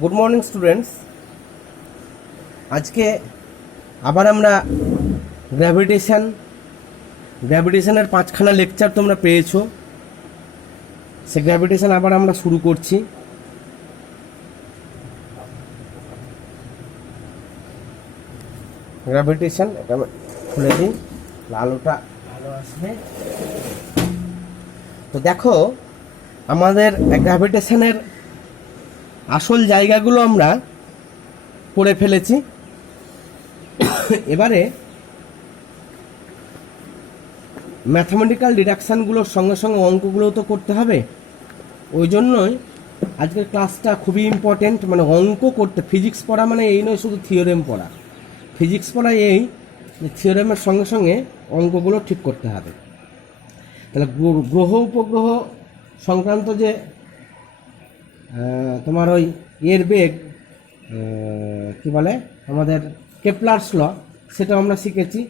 Good morning students. আজকে আবার আমরা গ্র্যাভিটেশনের 5খানা লেকচার তোমরা পেয়েছো। সে গ্র্যাভিটেশন আবার আমরা শুরু করছি। গ্র্যাভিটেশন এটা খুলে দিই, আলোটা ভালো আসবে। তো দেখো, আমাদের গ্র্যাভিটেশনের আসল জায়গাগুলো আমরা পড়ে ফেলেছি। এবারে ম্যাথমেটিক্যাল ডিডাকশানগুলোর সঙ্গে সঙ্গে অঙ্কগুলোও তো করতে হবে। ওই জন্যই আজকের ক্লাসটা খুবই ইম্পর্টেন্ট। মানে অঙ্ক করতে, ফিজিক্স পড়া মানে এই নয় শুধু থিওরেম পড়া। ফিজিক্স পড়া এই যে থিওরেমের সঙ্গে সঙ্গে অঙ্কগুলো ঠিক করতে হবে। তাহলে গ্রহ উপগ্রহ সংক্রান্ত যে তোমার ওই এর বেগ কী বলে আমাদের কেপলারস ল, সেটা আমরা শিখেছি।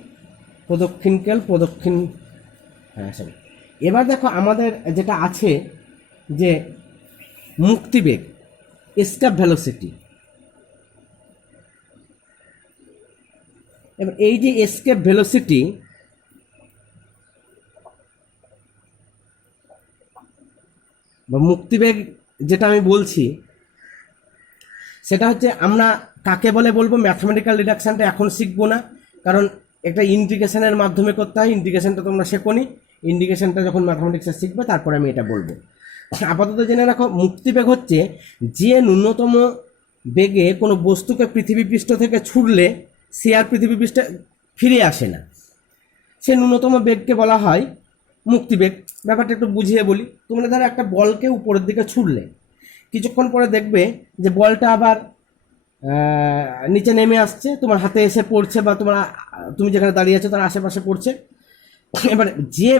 সরি। এবার দেখো আমাদের যেটা আছে যে মুক্তিবেগ, এসকেপ ভেলোসিটি। এবার এই যে এসকেপ ভেলোসিটি, বা মুক্তিবেগ যেটা আমি বলছি, সেটা হচ্ছে আমরা কাকে বলে বলবো। ম্যাথমেটিক্যাল ডিডাকশানটা এখন শিখবো না, কারণ একটা ইন্টিগ্রেশনের মাধ্যমে করতে হয়। ইন্টিগ্রেশনটা তোমরা শেখোনি, ইন্টিগ্রেশনটা যখন ম্যাথমেটিক্সে শিখবে তারপরে আমি এটা বলবো। আপাতত জেনে রাখো, মুক্তিবেগ হচ্ছে যে ন্যূনতম বেগে কোনো বস্তুকে পৃথিবী পৃষ্ঠ থেকে ছুড়লে সে আর পৃথিবী পৃষ্ঠে ফিরে আসে না, সে ন্যূনতম বেগকে বলা হয় মুক্তিবেগ। ব্যাপারটা একটু বুঝিয়ে বলি। তোমরা ধরো একটা বলকে উপরের দিকে ছুড়লে, কিছুক্ষণ পরে দেখবে যে বলটা আবার নিচে নেমে আসছে, তোমার হাতে এসে পড়ছে, বা তুমি যেখানে দাঁড়িয়ে আছো তার আশেপাশে পড়ছে। এবার যে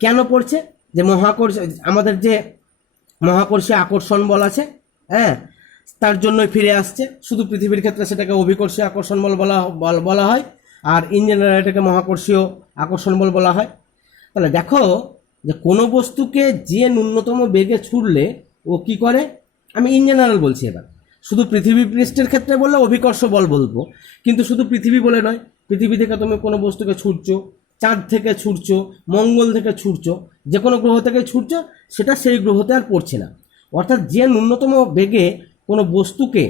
কেন পড়ছে, যে আমাদের যে মহাকর্ষীয় আকর্ষণ বল আছে, হ্যাঁ, তার জন্যই ফিরে আসছে। শুধু পৃথিবীর ক্ষেত্রে সেটাকে অভিকর্ষীয় আকর্ষণ বল বলা হয়, আর ইন জেনারেল এটাকে মহাকর্ষীয় আকর্ষণ বল বলা হয়। তাহলে দেখো যে কোনো বস্তুকে যে ন্যূনতম বেগে ছুড়লে ও কি করে, আমি ইন জেনারেল বলছি। এবার শুধু পৃথিবী পৃষ্ঠের ক্ষেত্রে বললে অভিকর্ষ বল বলবো, কিন্তু শুধু পৃথিবী বলে নয়, পৃথিবী থেকে তুমি কোনো বস্তুকে ছুটছো, চাঁদ থেকে ছুটছো, মঙ্গল থেকে ছুটছো, যে কোনো গ্রহ থেকে ছুটছো, সেটা সেই গ্রহতে আর পড়ছে না। অর্থাৎ যে ন্যূনতম বেগে কোনো বস্তুকে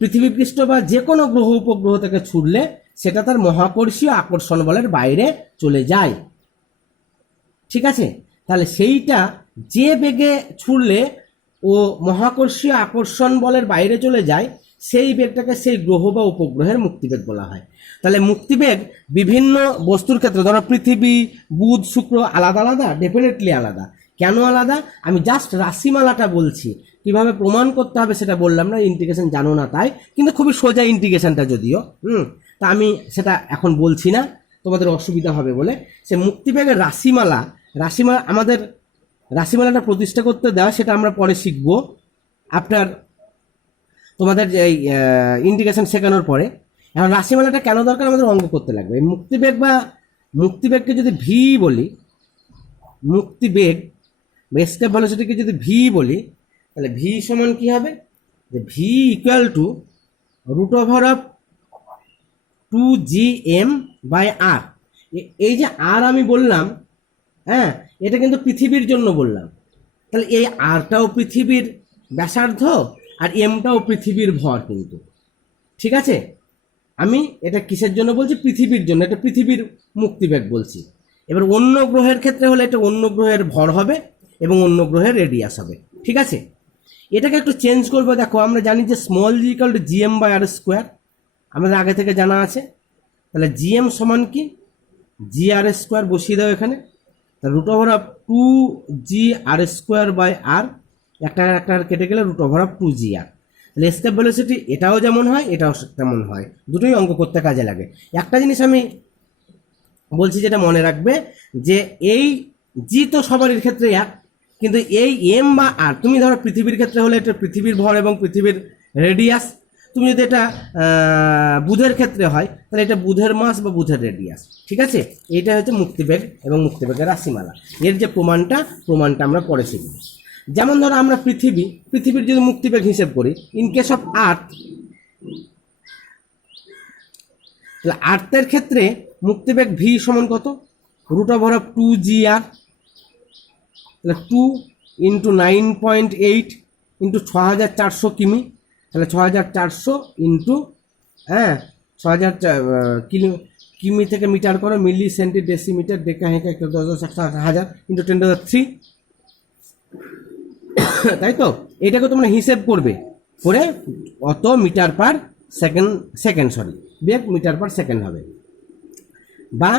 পৃথিবী পৃষ্ঠ বা যে কোনো গ্রহ উপগ্রহ থেকে ছুটলে সেটা তার মহাকর্ষীয় আকর্ষণ বলের বাইরে চলে যায়। ঠিক আছে? তাহলে সেইটা যে বেগে ছুড়লে ও মহাকর্ষীয় আকর্ষণ বলের বাইরে চলে যায়, সেই বেগটাকে সেই গ্রহ বা উপগ্রহের মুক্তিবেগ বলা হয়। তাহলে মুক্তিবেগ বিভিন্ন বস্তুর ক্ষেত্রে, ধরো পৃথিবী, বুধ, শুক্র আলাদা আলাদা, ডেফিনেটলি আলাদা। কেন আলাদা আমি জাস্ট রাশিমালাটা বলছি, কিভাবে প্রমাণ করতে হবে সেটা বললাম না। ইন্টিগ্রেশন জানো না তাই, কিন্তু খুবই সোজা ইন্টিগ্রেশনটা যদিও। তা আমি সেটা এখন বলছি না, তোমাদের অসুবিধা হবে বলে। সে মুক্তিবেগের রাশিমালা আমাদের রাশিমালাটা প্রতিষ্ঠা করতে দেওয়া, সেটা আমরা পরে শিখব আফটার তোমাদের এই ইন্টিগ্রেশন শেখানোর পরে। এখন রাশিমালাটা কেন দরকার, আমাদের অঙ্ক করতে লাগবে। মুক্তিবেগকে যদি ভি বলি, মুক্তিবেগ বা এসকেপ ভেলোসিটিকে যদি ভি বলি, তাহলে ভি সমান কি হবে, যে ভি ইকুয়াল টু √2gm/r। এই যে আর আমি বললাম, হ্যাঁ, এটা কিন্তু পৃথিবীর জন্য বললাম। তাহলে এই আরটাও পৃথিবীর ব্যাসার্ধ, আর এমটাও পৃথিবীর ভর কিন্তু। ঠিক আছে? আমি এটা কিসের জন্য বলছি, পৃথিবীর জন্য। এটা পৃথিবীর মুক্তিবেগ বলছি। এবার অন্য গ্রহের ক্ষেত্রে হলে এটা অন্য গ্রহের ভর হবে এবং অন্য গ্রহের রেডিয়াস হবে। ঠিক আছে? এটাকে একটু চেঞ্জ করবো। দেখো, আমরা জানি যে small G equal to gm/r², আমাদের আগে থেকে জানা আছে। তাহলে gm সমান কি, gr² বসিয়ে দাও এখানে। √2gr²/r, একটা কেটে গেলে √2gr। তাহলে এসকেপ ভেলোসিটি এটাও যেমন হয়, এটাও তেমন হয়। দুটোই অঙ্ক করতে কাজে লাগে। একটা জিনিস আমি বলছি যেটা মনে রাখবে, যে এই জি তো সবারই ক্ষেত্রে এক, কিন্তু এই এম বা আর, তুমি ধরো পৃথিবীর ক্ষেত্রে হলে এটা পৃথিবীর ভর এবং পৃথিবীর রেডিয়াস। তুমি যদি এটা বুধের ক্ষেত্রে হয়, তাহলে এটা বুধের মাস বা বুধের রেডিয়াস। ঠিক আছে? এইটা হচ্ছে মুক্তিবেগ এবং মুক্তিবেগের রাশিমালা। এর যে প্রমাণটা আমরা পরে শিখব। যেমন ধরো আমরা পৃথিবীর যদি মুক্তিবেগ হিসেব করি, ইন কেস অফ আর্থ, তাহলে আর্থের ক্ষেত্রে মুক্তিবেগ ভি সমান কত, √2 GR, তাহলে 2 × 9.8 × 6400 কিমি, তাহলে 6400 ইন্টু 6000 কিমি থেকে মিটার করো, মিলি সেন্টি ডেসিমিটার ডেকা হেঁকা 10,000 ইন্টু 10⁻³ তাই তো। এটাকে তোমরা হিসেব করবে করে অত মিটার পার সেকেন্ড বেগ মিটার পার সেকেন্ড হবে, বা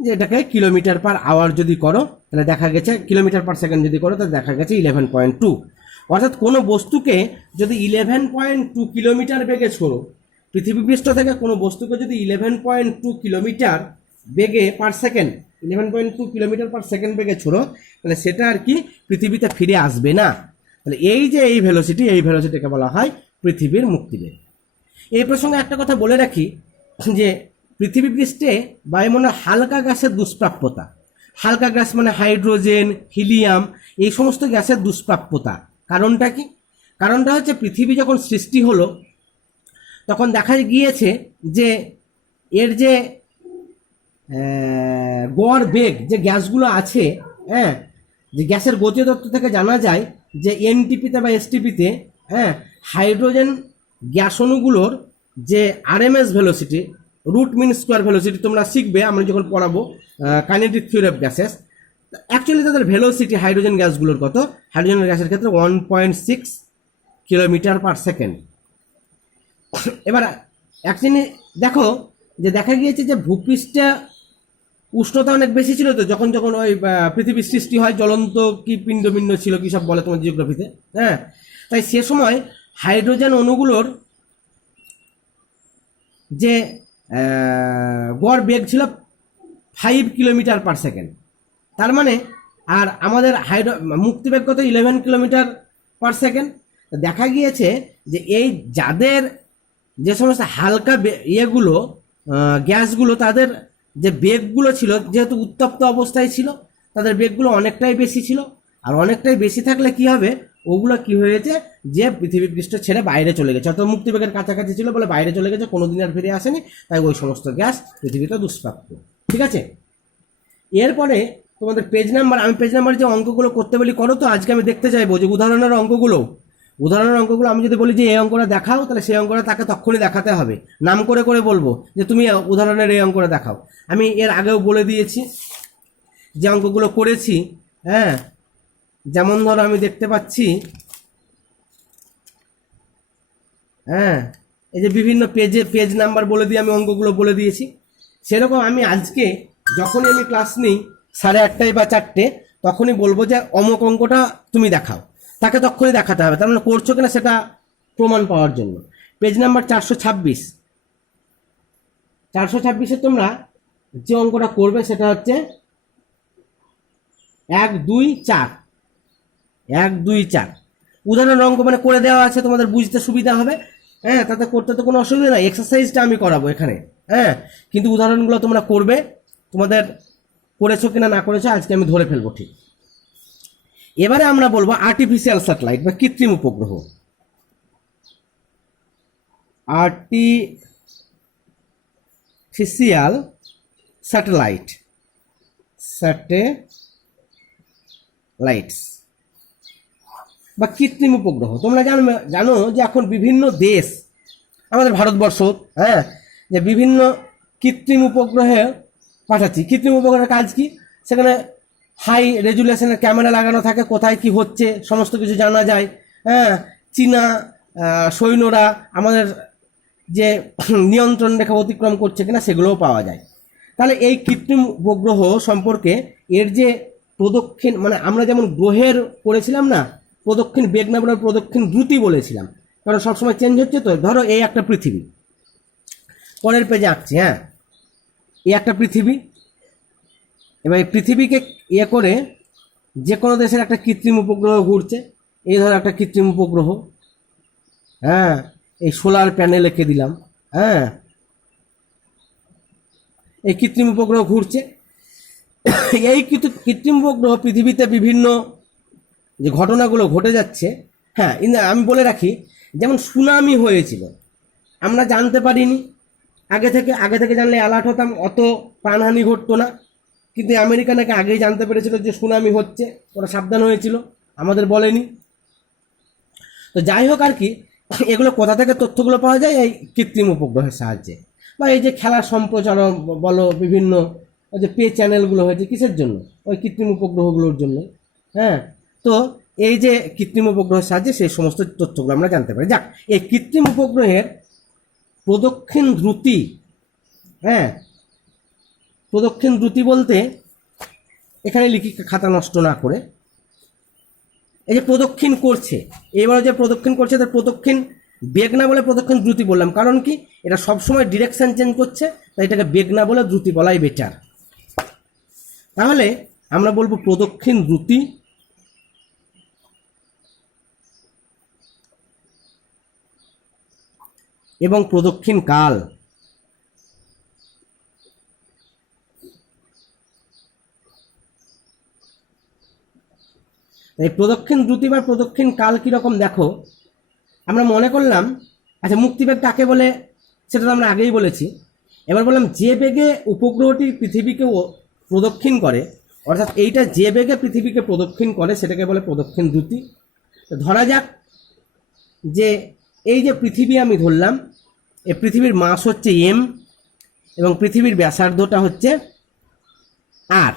যে এটাকে কিলোমিটার পার আওয়ার যদি করো তাহলে দেখা গেছে কিলোমিটার পার সেকেন্ড যদি করো তাহলে দেখা গেছে 11.2। অর্থাৎ কোনো বস্তুকে যদি 11.2 কিলোমিটার বেগে ছোড়ো, পৃথিবী পৃষ্ঠ থেকে কোনো বস্তুকে যদি 11.2 কিলোমিটার বেগে per second 11.2 kilometre per second বেগে ছোড়ো, তাহলে সেটা আর কি পৃথিবীতে ফিরে আসবে না। তাহলে এই যে এই ভেলোসিটিকে বলা হয় পৃথিবীর মুক্তিবেগ। এই প্রসঙ্গে একটা কথা বলে রাখি যে পৃথিবী পৃষ্ঠে বায়ুমণ্ডল হালকা গ্যাসের দুষ্প্রাপ্যতা, হালকা গ্যাস মানে হাইড্রোজেন, হিলিয়াম, এই সমস্ত গ্যাসের দুষ্প্রাপ্যতা। কারণটা কি? কারণটা হচ্ছে পৃথিবী যখন সৃষ্টি হলো তখন দেখা গিয়েছে যে এর যে গড় বেগ যে গ্যাসগুলো আছে, যে গ্যাসের গতিতত্ত্ব থেকে জানা যায় যে এনটিপিতে বা এসটিপিতে হাইড্রোজেন গ্যাস অণুগুলোর যে RMS velocity, root mean square velocity তোমরা শিখবে আমরা যখন পড়াবো kinetic theory of gases. Actually তাদের ভেলোসিটি হাইড্রোজেন গ্যাসগুলোর কত, হাইড্রোজেন গ্যাসের ক্ষেত্রে 1.6 কিলোমিটার পার সেকেন্ড। এবার অ্যাকচুয়ালি দেখো যে দেখা গিয়েছে যে ভূপৃষ্ঠে উষ্ণতা অনেক বেশি ছিল, তো যখন ওই পৃথিবীর সৃষ্টি হয় জ্বলন্ত কি পিণ্ড ছিল কি সব বলে তোমার জিওগ্রাফিতে, তাই সে সময় হাইড্রোজেন অণুগুলোর যে গড় বেগ ছিল 5 কিলোমিটার পার সেকেন্ড। তার মানে আর আমাদের মুক্তিবেগ কত 11 কিলোমিটার পার সেকেন্ড। দেখা গিয়েছে যে এই যাদের যে সমস্ত হালকা ইয়েগুলো গ্যাসগুলো তাদের যে বেগগুলো ছিল, যেহেতু উত্তপ্ত অবস্থায় ছিল তাদের বেগগুলো অনেকটাই বেশি ছিল, আর অনেকটাই বেশি থাকলে কি হবে, ওগুলো কি হয়েছে যে পৃথিবী পৃষ্ঠ ছেড়ে বাইরে চলে গেছে, অর্থাৎ মুক্তিবেগের কাছাকাছি ছিল বলে বাইরে চলে গেছে, কোনোদিন আর ফিরে আসেনি, তাই ওই সমস্ত গ্যাস পৃথিবীতে দুষ্প্রাপ্য। ঠিক আছে, এরপরে তোমাদের আমি পেজ নাম্বার যে অঙ্কগুলো করতে বলি করো, তো আজকে আমি দেখতে চাইবো যে উদাহরণের অঙ্কগুলো আমি যদি বলি যে এই অঙ্কটা দেখাও, তাহলে সেই অঙ্কটা তাকে তখনই দেখাতে হবে, নাম করে করে বলবো যে তুমি উদাহরণের এই অঙ্কটা দেখাও। আমি এর আগেও বলে দিয়েছি যে অঙ্কগুলো করেছি, যেমন ধরো আমি দেখতে পাচ্ছি এই যে বিভিন্ন পেজ নাম্বার বলে দিয়ে আমি অঙ্কগুলো বলে দিয়েছি। সেরকম আমি আজকে যখনই আমি ক্লাস নিই 8:30 বা 4টে, তখনই বলবো যে অমুক অঙ্কটা তুমি দেখাও, তাকে তখনই দেখাতে হবে, তার মানে করছো কিনা সেটা প্রমাণ পাওয়ার জন্য। পেজ নাম্বার 426 তোমরা যে অঙ্কটা করবে সেটা হচ্ছে 1, 2, 4 উদাহরণ অঙ্ক মানে করে দেওয়া আছে, তোমাদের বুঝতে সুবিধা হবে, তাতে করতে তো কোনো অসুবিধা নাই, এক্সারসাইজটা আমি করাবো এখানে, কিন্তু উদাহরণগুলো তোমরা করবে, তোমাদের করেছো কিনা না করেছো আজকে আমি ধরে ফেলবো ঠিক। এবারে আমরা বলবো আর্টিফিশিয়াল স্যাটেলাইট বা কৃত্রিম উপগ্রহ। আর্টিফিশিয়াল স্যাটেলাইটস বা কৃত্রিম উপগ্রহ। তোমরা জানো যে এখন বিভিন্ন দেশ, আমাদের ভারতবর্ষ যে বিভিন্ন কৃত্রিম উপগ্রহে পাঠাচ্ছি। কৃত্রিম উপগ্রহের কাজ কি? সেখানে হাই রেজুলেশনের ক্যামেরা লাগানো থাকে, কোথায় কি হচ্ছে সমস্ত কিছু জানা যায়। চীনা সৈন্যরা আমাদের যে নিয়ন্ত্রণ রেখা অতিক্রম করছে কিনা সেগুলোও পাওয়া যায়। তাহলে এই কৃত্রিম উপগ্রহ সম্পর্কে এর যে প্রদক্ষিণ, মানে আমরা যেমন গ্রহের করেছিলাম না প্রদক্ষিণ বেগ না বলে প্রদক্ষিণ দ্রুতি বলেছিলাম, কারণ সবসময় চেঞ্জ হচ্ছে। তো ধরো এই একটা পৃথিবী, পরের পেজে আঁকছি, এই একটা পৃথিবী। এবার এই পৃথিবীকে করে যে কোনো দেশের একটা কৃত্রিম উপগ্রহ ঘুরছে, এই ধরো একটা কৃত্রিম উপগ্রহ, এই সোলার প্যানেল এঁকে দিলাম, এই কৃত্রিম উপগ্রহ ঘুরছে। এই কৃত্রিম উপগ্রহ পৃথিবীতে বিভিন্ন যে ঘটনাগুলো ঘটে যাচ্ছে, হ্যাঁ আমি বলে রাখি, যেমন সুনামি হয়েছিল, আমরা জানতে পারিনি, আগে থেকে জানলে অ্যালার্ট হতাম, অত প্রাণহানি ঘটতো না। কিন্তু আমেরিকা নাকি আগেই জানতে পেরেছিল যে সুনামি হচ্ছে, ওরা সাবধান হয়েছিল, আমাদের বলেনি। তো যাই হোক আর কি, এগুলো কোথা থেকে তথ্যগুলো পাওয়া যায়? এই কৃত্রিম উপগ্রহের সাহায্যে, বা এই যে খেলার সম্প্রচারণ বলো, বিভিন্ন ওই যে পে চ্যানেলগুলো হয়েছে কিসের জন্য? ওই কৃত্রিম উপগ্রহগুলোর জন্য। হ্যাঁ, তো এই যে কৃত্রিম উপগ্রহের সাহায্যে সেই সমস্ত তথ্যগুলো আমরা জানতে পারি। যাক, এই কৃত্রিম উপগ্রহের প্রদক্ষিণ দ্রুতি, হ্যাঁ প্রদক্ষিণ দ্রুতি বলতে এখানে লিখি খাতা নষ্ট না করে, এই যে প্রদক্ষিণ করছে, এবার যে প্রদক্ষিণ করছে তার প্রদক্ষিণ বেগ না বলে প্রদক্ষিণ দ্রুতি বললাম, কারণ কি এটা সবসময় ডিরেকশন চেঞ্জ করছে, তাই এটাকে বেগ না বলে দ্রুতি বলাই বেটার। তাহলে আমরা বলবো প্রদক্ষিণ দ্রুতি এবং প্রদক্ষিণ কাল। এই প্রদক্ষিণ দ্রুতি বা প্রদক্ষিণ কাল কীরকম দেখো, আমরা মনে করলাম, আচ্ছা মুক্তিবেগ কাকে বলে সেটা তো আমরা আগেই বলেছি। এবার বললাম যে বেগে উপগ্রহটি পৃথিবীকে প্রদক্ষিণ করে, অর্থাৎ এইটা যে বেগে পৃথিবীকে প্রদক্ষিণ করে সেটাকে বলে প্রদক্ষিণ দ্রুতি। ধরা যাক যে এই যে পৃথিবী আমি ধরলাম, এই পৃথিবীর মাস হচ্ছে এম এবং পৃথিবীর ব্যাসার্ধটা হচ্ছে আর,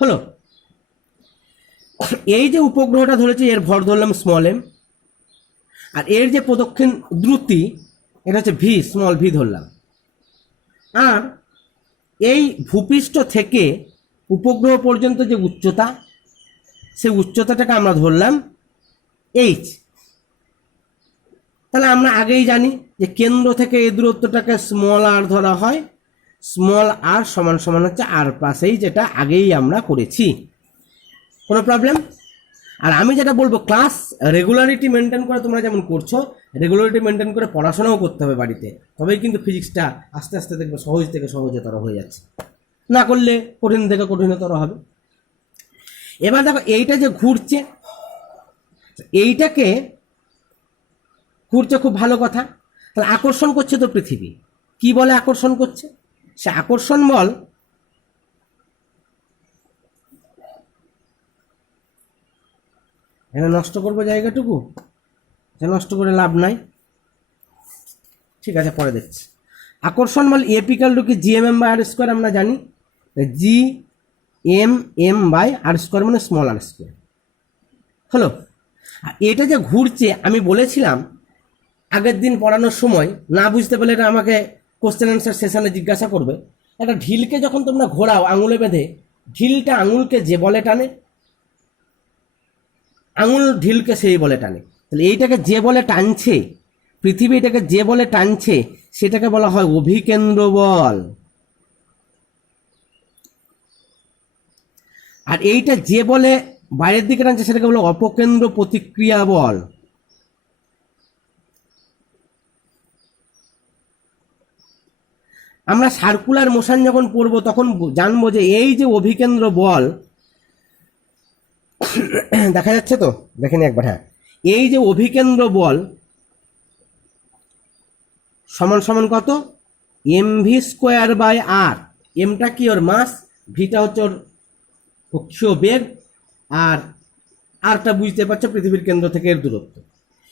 হলো। এই যে উপগ্রহটা ধরেছে এর ভর ধরলাম স্মল এম, আর এর যে প্রদক্ষিণ দ্রুতি এটা হচ্ছে ভি, স্মল ভি ধরলাম। আর এই ভূপৃষ্ঠ থেকে উপগ্রহ পর্যন্ত যে উচ্চতা, সেই উচ্চতাটাকে আমরা ধরলাম এইচ। তাহলে আমরা আগেই জানি যে কেন্দ্র থেকে এই দূরত্বটাকে স্মল আর ধরা হয়, স্মল আর সমান সমান হচ্ছে আর প্লাস এইচ, যেটা আগেই আমরা করেছি, কোনো প্রবলেম। আর আমি যেটা বলবো, ক্লাস রেগুলারিটি মেনটেন করে তোমরা যেমন করছো, রেগুলারিটি মেনটেন করে পড়াশোনাও করতে হবে বাড়িতে, তবেই কিন্তু ফিজিক্সটা আস্তে আস্তে দেখবে সহজ থেকে সহজতর হয়ে যাচ্ছে, না করলে কঠিন থেকে কঠিনতর হবে। এবার দেখো এইটা যে ঘুরছে, এইটাকে ঘুরছে, খুব ভালো কথা। তাহলে আকর্ষণ করছে তো পৃথিবী, কি বলে আকর্ষণ করছে? সে আকর্ষণ বল এখানে নষ্ট করবো জায়গাটুকু, নষ্ট করে লাভ নাই, ঠিক আছে পরে দেখছি। আকর্ষণ বল এপিক্যাল টু কি জিএমএম বাই আর স্কোয়ার, আমরা জানি G M M by R square মানে স্মল আর স্কোয়ার, হলো। আর এটা যে ঘুরছে, আমি বলেছিলাম আগের দিন পড়ানোর সময়, না বুঝতে পারলে এটা আমাকে কোশ্চেন অ্যান্সার সেশনে জিজ্ঞাসা করবে। একটা ঢিলকে যখন তোমরা ঘোরাও আঙুলে বেঁধে, ঢিলটা আঙুলকে যে বলে টানে, আঙুল ঢিলকে সেই বলে টানে। তাহলে এইটাকে যে বলে টানছে, পৃথিবী এটাকে যে বলে টানছে, সেটাকে বলা হয় অভিকেন্দ্র বল। আর এইটা যে বলে বাইরের দিকে টানছে সেটাকে বলে অপকেন্দ্র প্রতিক্রিয়া বল। আমরা সার্কুলার মোশন যখন পড়বো তখন জানবো যে এই যে অভিকেন্দ্র বল, দেখা যাচ্ছে তো, দেখেনি একবার, হ্যাঁ, এই যে অভিকেন্দ্র বল সমান সমান কত? এম ভি স্কোয়ার বাই আর। এমটা কি ওর মাস, ভিটা হচ্ছে ওর কক্ষীয় বেগ, আর আরটা বুঝতে পারছো পৃথিবীর কেন্দ্র থেকে এর দূরত্ব।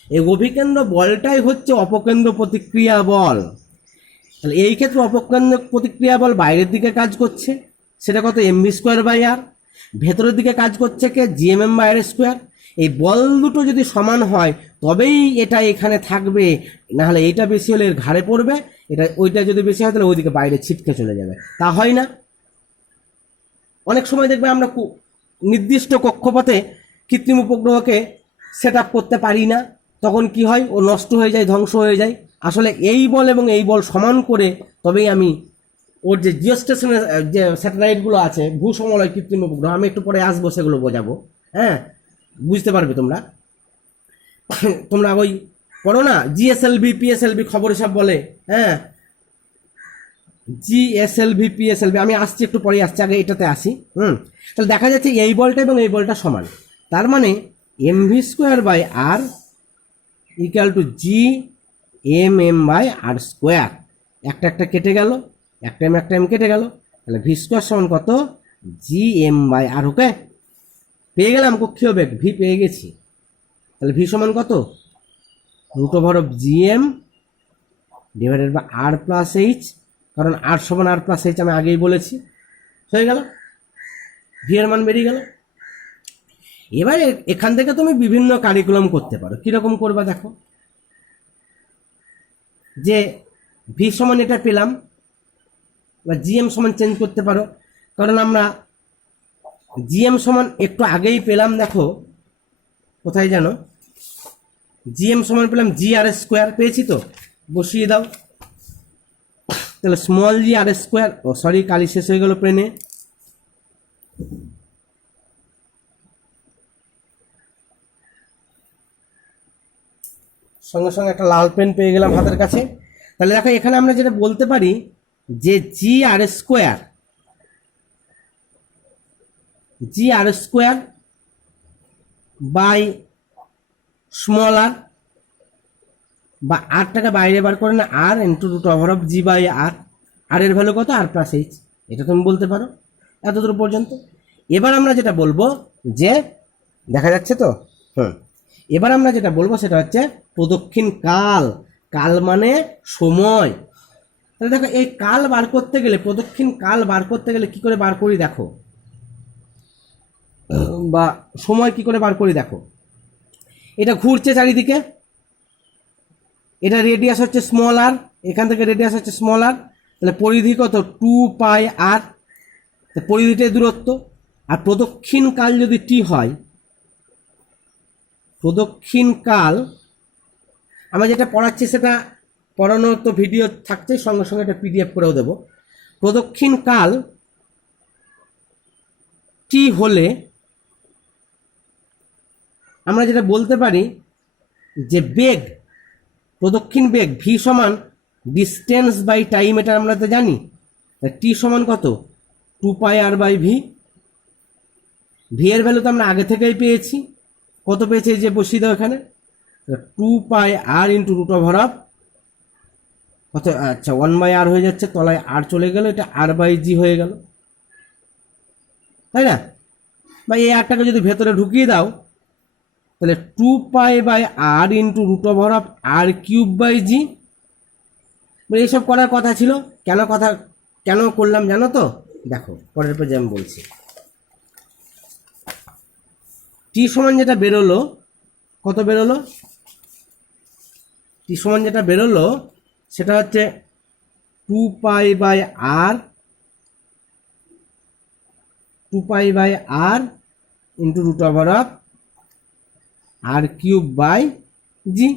এই অভিকেন্দ্র বলটাই হচ্ছে অপকেন্দ্র প্রতিক্রিয়া বল। তাহলে এই ক্ষেত্রে অপকেন্দ্র প্রতিক্রিয়া বল বাইরের দিকে কাজ করছে, সেটা কত? M V square by R. ভেতরের দিকে কাজ করছে কে? GMM by R square. এই বল দুটো যদি সমান হয় তবেই এটা এখানে থাকবে, নাহলে এটা বেশি হলে এর ঘাড়ে পড়বে, এটা ওইটা যদি বেশি হয় তাহলে ওইদিকে বাইরে ছিটকে চলে যাবে, তা হয় না। অনেক সময় দেখবে আমরা নির্দিষ্ট কক্ষপথে কৃত্রিম উপগ্রহকে সেট আপ করতে পারি না, তখন কি হয়? ও নষ্ট হয়ে যায়, ধ্বংস হয়ে যায়। আসলে এই বল এবং এই বল সমান করে তবেই আমি ওর যে জিওস্টেশনের যে স্যাটেলাইটগুলো আছে, ভূসমলয় কৃত্রিম উপগ্রহ, আমি একটু পরে আসবো, সেগুলো বোঝাবো, হ্যাঁ, বুঝতে পারবে তোমরা। তোমরা ওই পড়ো না জিএসএলভি পিএসএলভি খবর সব বলে, হ্যাঁ, জিএসএলভি পিএসএলভি, আমি আসছি একটু পরে আসছি, আগে এটাতে আসি। তাহলে দেখা যাচ্ছে এই বলটা এবং এই বলটা সমান, তার মানে M V square by R equal to G M M by R square. একটা একটা কেটে গেল, একটা এম কেটে গেল, তাহলে ভি স্কোয়ার সমান কত? জি এম বাই আর। ওকে, পেয়ে গেলাম কক্ষীয় বেগ, ভি পেয়ে গেছি। তাহলে ভি সমান কত? Root over of G M divided by R plus H, কারণ আর সমান আর প্লাস এইচ আমি আগেই বলেছি। হয়ে গেল, ভি এর মান বেরিয়ে গেল। এবার এখান থেকে তুমি বিভিন্ন কারিকুলাম করতে পারো। কিরকম করবা দেখো, যে ভি সমান এটা পেলাম, বা জিএম সমান চেঞ্জ করতে পারো, কারণ আমরা জিএম সমান একটু আগেই পেলাম। দেখো কোথায় জানো, জিএম সমান পেলাম জি আর স্কোয়ার, পেয়েছি তো, বসিয়ে দাও। তাহলে স্মল জি আর স্কোয়ার, ও সরি কালি শেষ হয়ে গেল পেনে। সঙ্গে সঙ্গে একটা লাল পেন পেয়ে গেলাম হাতের কাছে। তাহলে দেখো এখানে আমরা যেটা বলতে পারি যে G R square by small R, বা আরটাকে বাইরে বার করে না, R into root over of G by R. R এর ভ্যালু কত? R plus H. এটা তুমি বলতে পারো এতদূর পর্যন্ত। এবার আমরা যেটা বলবো যে, দেখা যাচ্ছে তো, এবার আমরা যেটা বলবো সেটা হচ্ছে প্রদক্ষিণ কাল। কাল মানে সময়। তাহলে দেখো এই কাল বার করতে গেলে, প্রদক্ষিণ কাল বার করতে গেলে কি করে বার করি দেখো, বা সময় কি করে বার করি দেখো। এটা ঘুরছে চারিদিকে, এটা রেডিয়াস হচ্ছে স্মল আর, এখান থেকে রেডিয়াস হচ্ছে স্মল আর, তাহলে পরিধি কত? 2 পাই আর, পরিধিটাই দূরত্ব। আর প্রদক্ষিণ কাল যদি টি হয়, প্রদক্ষিণ কাল আমরা যেটা পড়াচ্ছি সেটা পড়ানোর তো ভিডিও থাকছে, সঙ্গে সঙ্গে এটা পিডিএফ করেও দেবো। প্রদক্ষিণ কাল টি হলে আমরা যেটা বলতে পারি যে বেগ, প্রদক্ষিণ বেগ ভি সমান ডিস্টেন্স বাই টাইম, এটা আমরা তো জানি। টি সমান কত? 2 পাই আর বাই ভি। ভি এর ভ্যালু তো আমরা আগে থেকেই পেয়েছি, কত পেয়েছি যে বসিয়ে দাও এখানে, 2 পাই আর ইন্টু রুট ওভার অফ কত, আচ্ছা 1/r হয়ে যাচ্ছে, তলায় আর চলে গেল, এটা আর বাই জি হয়ে গেল, তাই না? বা এই আরটাকে যদি ভেতরে ঢুকিয়ে দাও, তাহলে 2 pi by R into root over of R cube by G. এইসব করার কথা ছিল, কেন করলাম জানো তো? দেখো পরের পেজে আমি বলছি। টি সমান যেটা বেরোলো, কত বেরোলো? টি সমান যেটা বেরোলো সেটা হচ্ছে 2 pi by R into root over of R cube by G.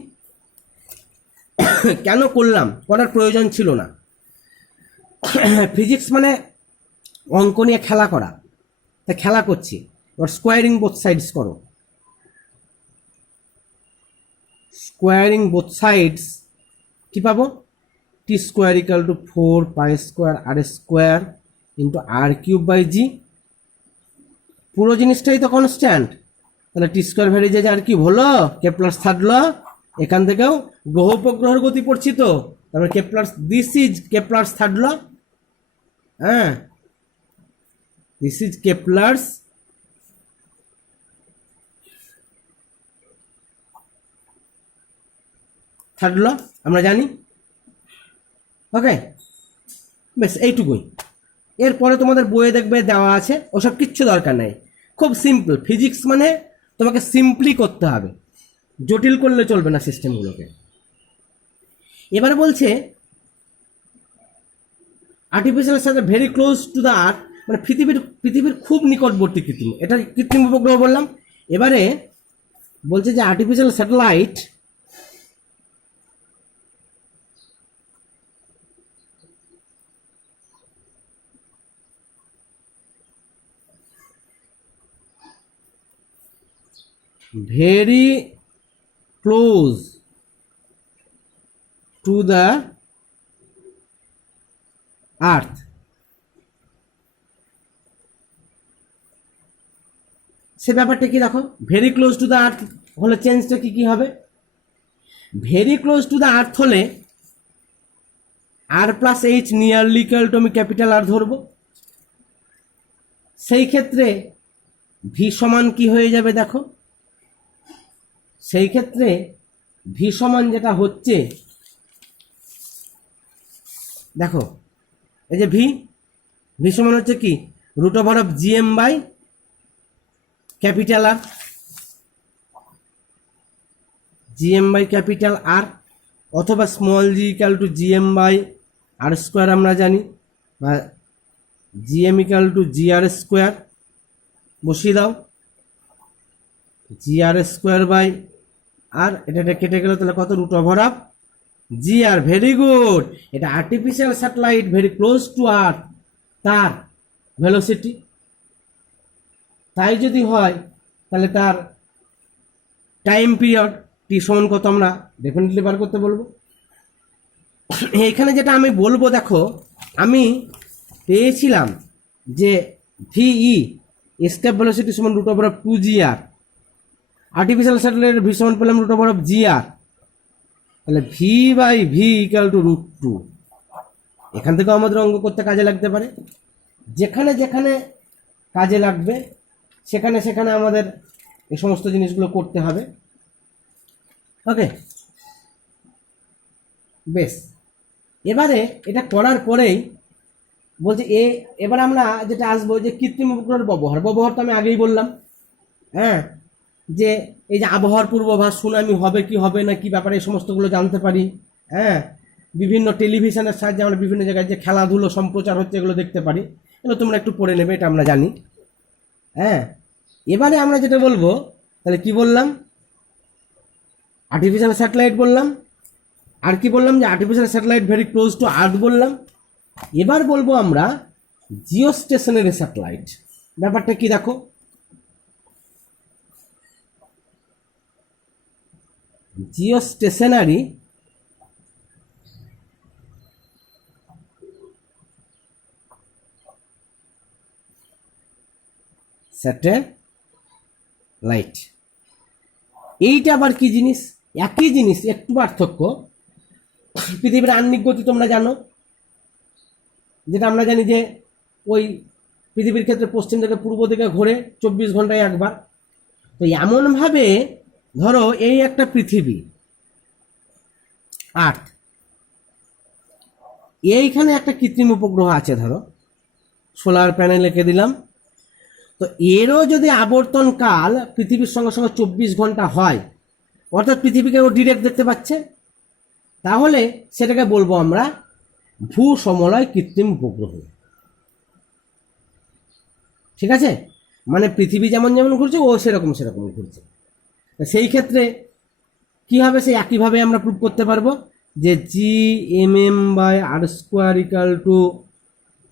কেন করলাম? করার প্রয়োজন ছিল না। ফিজিক্স মানে অঙ্ক নিয়ে খেলা করা, তাই খেলা করছি। এবার স্কোয়ারিং বোথ সাইডস করো। স্কোয়ারিং বোথ সাইডস কি পাবো? T square equal to 4 pi square R square into R cube by G. পুরো জিনিসটাই তো কনস্ট্যান্ট, তাহলে টি স্কোয়ার ভ্যারি যে আর কিউব হলো, কে প্লাস থার্ড ল। এখান থেকেও গ্রহ উপগ্রহের গতি পড়ছি তো, তারপরে K plus, this is K plus third law. হ্যাঁ, this is K plus third law, আমরা জানি। ওকে, বেশ এইটুকুই। এরপরে তোমাদের বইয়ে দেখবে দেওয়া আছে, ওসব কিচ্ছু দরকার নাই, খুব সিম্পল। ফিজিক্স মানে তোমাকে সিম্পলি করতে হবে, জটিল করলে চলবে না সিস্টেমগুলোকে। এবারে বলছে আর্টিফিশিয়াল সাথে ভেরি ক্লোজ টু দ্য আর্থ, মানে পৃথিবীর খুব নিকটবর্তী কৃত্রিম, এটা কৃত্রিম উপগ্রহ বললাম। এবারে বলছে যে artificial satellite very close to the earth সে ব্যাপারটা কি দেখো, very close to the earth হলে চেঞ্জটা কি হবে, very close to the earth হলে R plus H nearly equal to আমি ক্যাপিটাল আর ধরবো, সেই ক্ষেত্রে ভি সমান কি হয়ে যাবে দেখো, সেই ক্ষেত্রে ভি সমান যেটা হচ্ছে দেখো, এই যে ভি সমান হচ্ছে কি root over of GM by capital R, GM by capital R, অথবা small G equal to GM by R square আমরা জানি, বা GM equal to G R square বসিয়ে দাও, জি আর স্কোয়ার বাই আর এটা কেটে গেল, তাহলে কত root over of G R. Very good, এটা artificial satellite very close to earth, তার ভেলোসিটি, তাই যদি হয় তাহলে তার টাইম পিরিয়ড টি সমান কত আমরা ডেফিনেটলি বার করতে বলবো। এখানে যেটা আমি বলবো দেখো, আমি পেয়েছিলাম যে ভিই এসকেপ ভেলোসিটি সমান root over of 2GR, artificial স্যাটেলাইটের ভি সমান পেলাম রুট ওভার অফ GR, তাহলে V by V equal to √2। এখান থেকেও আমাদের অঙ্ক করতে কাজে লাগতে পারে, যেখানে যেখানে কাজে লাগবে সেখানে সেখানে আমাদের এই সমস্ত জিনিসগুলো করতে হবে। ওকে, বেশ, এবারে এটা করার পরেই বলছে এবার আমরা যেটা আসবো যে কৃত্রিম উপগ্রহের ব্যবহার তো আমি আগেই বললাম, হ্যাঁ, যে এই যে আবহাওয়ার পূর্বাভাস, সুনামি হবে কি হবে না কি ব্যাপারে এই সমস্তগুলো জানতে পারি, হ্যাঁ, বিভিন্ন টেলিভিশনের সাহায্যে আমরা বিভিন্ন জায়গায় যে খেলাধুলো সম্প্রচার হচ্ছে এগুলো দেখতে পারি, এগুলো তোমরা একটু পড়ে নেবে, এটা আমরা জানি। হ্যাঁ, এবারে আমরা যেটা বলবো, তাহলে কি বললাম, আর্টিফিশিয়াল স্যাটেলাইট বললাম, আর কি বললাম যে artificial satellite very close to আর্থ বললাম। এবার বলবো আমরা জিও স্টেশনারি স্যাটেলাইট, ব্যাপারটা কি দেখো, জিও স্টেশনারি স্যাটেলাইট, এইটা আবার কি জিনিস, একই জিনিস একটু পার্থক্য। পৃথিবীর আহ্নিক গতি তোমরা জানো, যেটা আমরা জানি যে ওই পৃথিবীর ক্ষেত্রে পশ্চিম থেকে পূর্ব দিকে ঘোরে 24 ঘন্টায় একবার। তো এমনভাবে ধরো এই একটা পৃথিবী আর্থ, এইখানে একটা কৃত্রিম উপগ্রহ আছে, ধরো সোলার প্যানেল এঁকে দিলাম, তো এরও যদি আবর্তন কাল পৃথিবীর সঙ্গে সঙ্গে 24 ঘন্টা হয়, অর্থাৎ পৃথিবীকে ও ডিরেক্ট দেখতে পাচ্ছে, তাহলে সেটাকে বলবো আমরা ভূ সমলয় কৃত্রিম উপগ্রহ। ঠিক আছে, মানে পৃথিবী যেমন যেমন ঘুরছে ও সেরকম সেরকম ঘুরছে। সেই ক্ষেত্রে কি হবে, সেই একইভাবে আমরা প্রুভ করতে পারবো যে GMM/r² ইকাল টু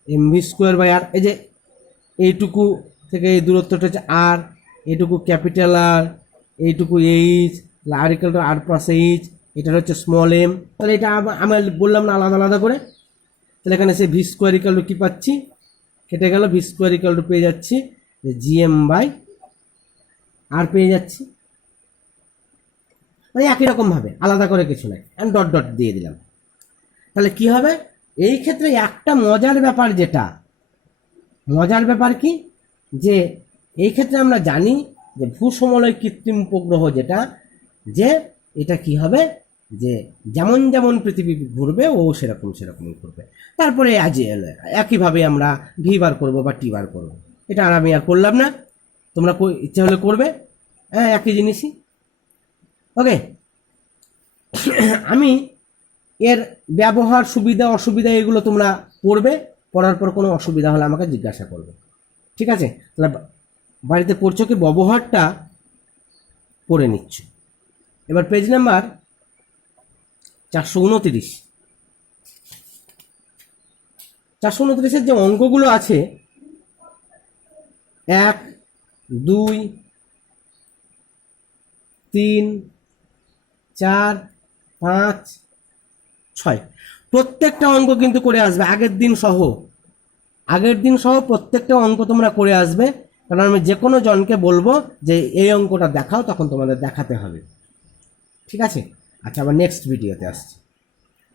mv²/r। এই যে এইটুকু থেকে এই দূরত্বটা হচ্ছে আর, এইটুকু ক্যাপিটাল আর, এইটুকু H, R equal to r+h, এটা হচ্ছে স্মল এম। তাহলে এটা আমরা বললাম না আলাদা আলাদা করে, তাহলে এখানে সে v² ইকাল টু কী পাচ্ছি, কেটে গেল, v² ইকাল টু পেয়ে যাচ্ছি GM/r পেয়ে যাচ্ছি, মানে একই রকমভাবে আলাদা করে কিছু নাই, আমি ডট ডট দিয়ে দিলাম। তাহলে কি হবে, এই ক্ষেত্রে একটা মজার ব্যাপার, যেটা মজার ব্যাপার কি, যে এই ক্ষেত্রে আমরা জানি যে ভূসমলয় কৃত্রিম উপগ্রহ যেটা, যে এটা কি হবে, যে যেমন যেমন পৃথিবী ঘুরবে ও সেরকম সেরকমই ঘুরবে। তারপরে আজ একইভাবে আমরা ভি বার করবো বা টি বার করবো, এটা আর আমি আর করলাম না, তোমরা ইচ্ছে হলে করবে, হ্যাঁ একই জিনিসই। ওকে, আমি এর ব্যবহার সুবিধা অসুবিধা এগুলো তোমরা পড়বে, পড়ার পর কোনো অসুবিধা হলে আমাকে জিজ্ঞাসা করবে। ঠিক আছে, তাহলে বাড়িতে পড়ছো কি ব্যবহারটা পড়ে নিচ্ছ। এবার পেজ নাম্বার 429, 429-এর যে অঙ্কগুলো আছে 1, 2, 3, 4, 5, 6 প্রত্যেকটা অঙ্ক কিন্তু করে আসবে আগের দিন সহ প্রত্যেকটা অঙ্ক তোমরা করে আসবে, কারণ আমি যে কোনো জনকে বলবো যে এই অঙ্কটা দেখাও, তখন তোমাদের দেখাতে হবে। ঠিক আছে? আচ্ছা, আবার নেক্সট ভিডিওতে আসছি।